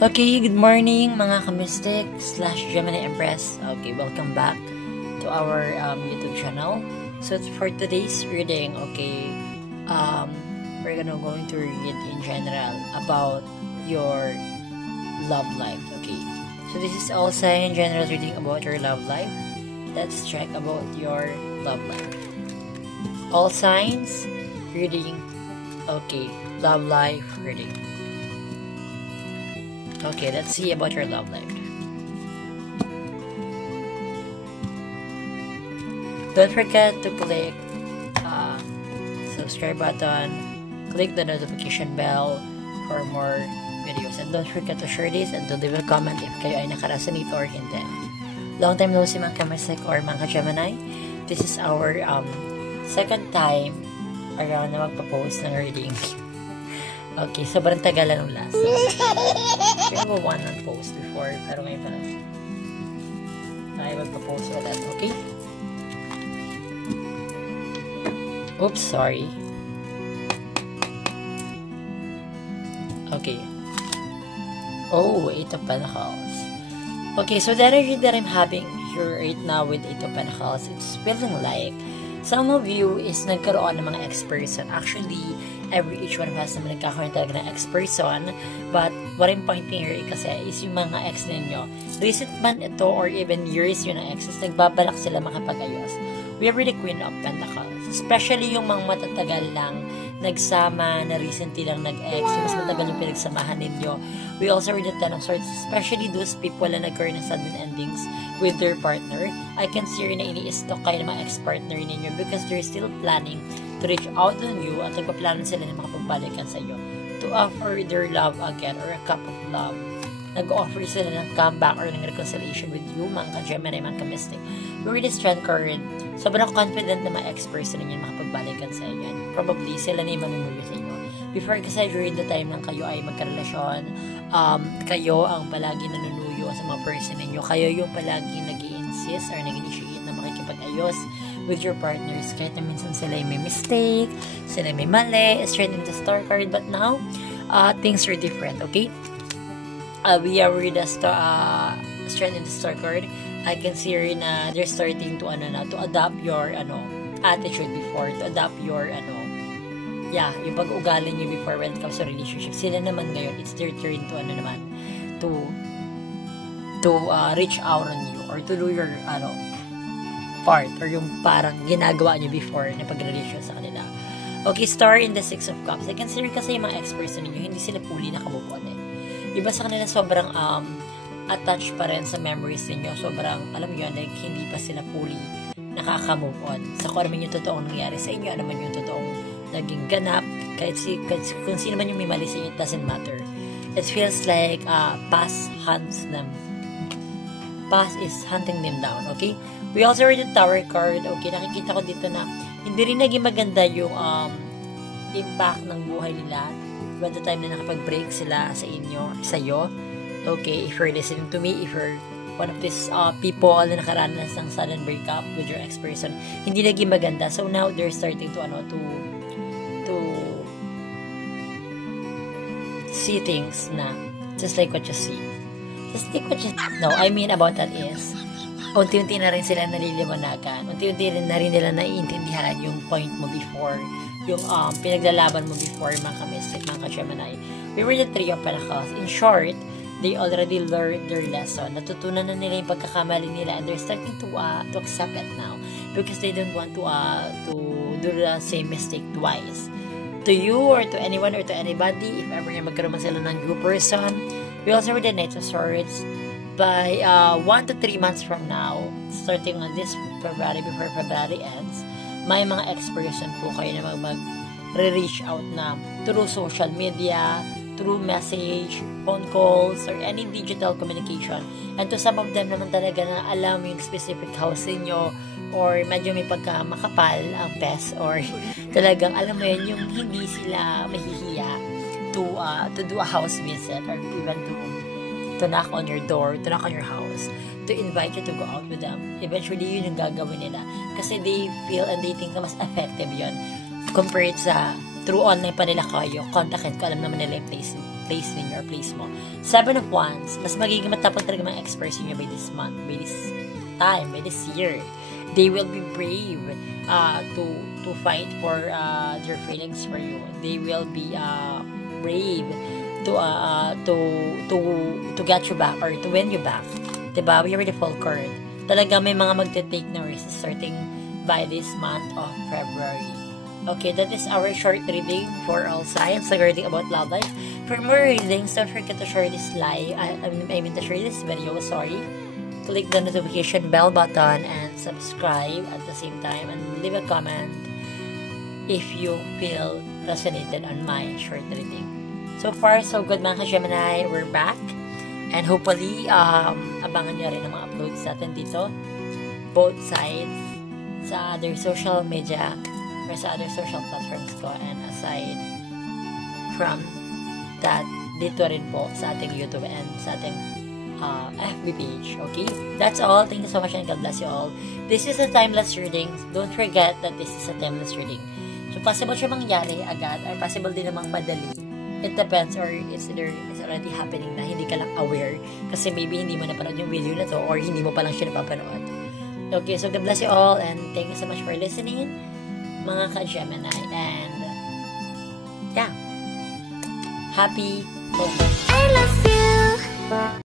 Okay, good morning mga ka-mystic / Gemini Empress. Okay, welcome back to our YouTube channel. So for today's reading, okay, we're going to read in general about your love life. Okay, so this is also in general reading about your love life. Let's check about your love life. All signs reading. Okay, love life reading. Okay, let's see about your love life. Don't forget to click subscribe button, click the notification bell for more videos, and don't forget to share this and to leave a comment if kayo ay nakaresonate or hindi. Long time no see mga ka-mystic or mga ka-Gemini. This is our second time around na magpa-post ng reading. Okay, sobrang tagalan ng last. We have a one post before, pero ngayon pa lang. Ay, magpa-post ulit, okay? Oops, sorry. Okay. Oh, 8 of Pentacles. Okay, so the energy that I'm having here right now with 8 of Pentacles, it's feeling like some of you is nagkaroon ng mga ex-person. Actually, each one of us naman nagkakaroon talaga ng ex-person. But what I'm pointing here kasi is yung mga ex ninyo. Recent man ito or even years yun ng exes, nagbabalak sila makapag-ayos. We have the Queen of Pentacles. Especially yung mga matatagal lang nagsama, na recently lang nag-ex, mas matagal yung pinagsamahan ninyo. We also read the Ten of Swords, especially those people na nagkaroon ng sudden endings with their partner. I can see na ini-stalk kayo ng mga ex-partner ninyo because they're still planning to reach out on you at nagpaplano sila ng makapagbalikan sa iyo to offer their love again or a cup of love. Nag-offer sila ng comeback or ng reconciliation with you, mga ka-Gemini, mga ka-mystic. We read the Strength card. Sobrang confident na mga ex-person ninyo makapagbalikan sa inyo. Probably, sila na yung mamimuli sa inyo. Before kasi during the time ng kayo ay magkarelasyon, kayo ang palagi nanunuyo sa mga person ninyo. Kayo yung palagi nag-i-insist or nag-initiate na makikipag-ayos with your partners. Kahit na minsan sila may mistake, sila may mali, straight into Star card. But now, things are different, okay? We are with the straight into Star card. I can see rin na they're starting to to adopt your attitude before, to adopt your yung pag-ugali nyo before when it comes to relationship. Sila naman ngayon, it's their turn to to reach out on you or to do your part or yung parang ginagawa nyo before na pag-relation sa kanila. Okay, Star in the Six of Cups. I can see rin kasi yung mga ex-person ninyo, hindi sila fully nakamove on Iba sa kanila sobrang attached pa rin sa memories ninyo. Sobrang, alam nyo, like, hindi pa sila fully nakaka-move on. Sa kung ano man yung totoong nangyari sa inyo, ano man yung totoong naging ganap, kahit kung sino man yung may mali sa inyo, it doesn't matter. It feels like past hunts them. Past is hunting them down, okay? We also read the Tower card. Okay, nakikita ko dito na hindi rin naging maganda yung impact ng buhay nila by the time na nakapag-break sila sa inyo, sa'yo. Okay, if you're listening to me, if you're one of these people na nakaranas ng sudden breakup with your ex-person, hindi naging maganda. So now they're starting to see things na just like what you see. Just like what you no, I mean about that is unti-unti na rin sila naliliwanagan. Unti-unti na rin nila naiintindihan yung point mo before, yung pinaglalaban mo before, mga ka-mystic, mga ka-Gemini. We were the Three of Pentacles. In short, they already learned their lesson. Natutunan na nila yung pagkakamali nila and they're starting to accept it now because they don't want to do the same mistake twice. To you or to anyone or to anybody, if ever na magkaroon sila ng new person, we also read the Knight of Swords. By 1 to 3 months from now, starting on this February, before February ends, may mga ex-person po kayo na mag-reach out na through social media, through message, phone calls, or any digital communication. And to some of them naman talaga na alam yung specific house niyo or medyo may pagkamakapal ang pes or talagang alam mo yun, yung hindi sila mahihiya to do a house visit or even to knock on your door, to knock on your house, to invite you to go out with them. Eventually, yun yung gagawin nila. Kasi they feel and they think na mas effective yun compared sa through online pa nila kayo, kontakin ko, alam naman nila yung place place ninyo or place mo. 7 of Wands, mas magiging matapang talaga mga experts niyo by this month, by this time, by this year. They will be brave to fight for their feelings for you. They will be brave to get you back or to win you back. Diba? We are the full card. Talaga may mga magte-take na risks starting by this month of February. Okay, that is our short reading for all signs regarding about love life. For more readings, don't forget to share this live. I mean to share this video, sorry. Click the notification bell button and subscribe at the same time and leave a comment if you feel resonated on my short reading. So far, so good mga ka-Gemini. We're back. And hopefully, abangan nyo rin ang mga uploads natin dito. Both sides sa other social media or sa other social platforms ko. And aside from that, dito rin po sa ating YouTube and sa ating FB page. Okay? That's all. Thank you so much and God bless you all. This is a timeless reading. Don't forget that this is a timeless reading. So, possible siya mangyari agad or possible din namang madali. It depends or it's already happening na hindi ka lang aware kasi maybe hindi mo napanood yung video na to or hindi mo pa lang siya napapanood. Okay, so God bless you all and thank you so much for listening mga ka-Gemini and yeah, happy moments. I love you.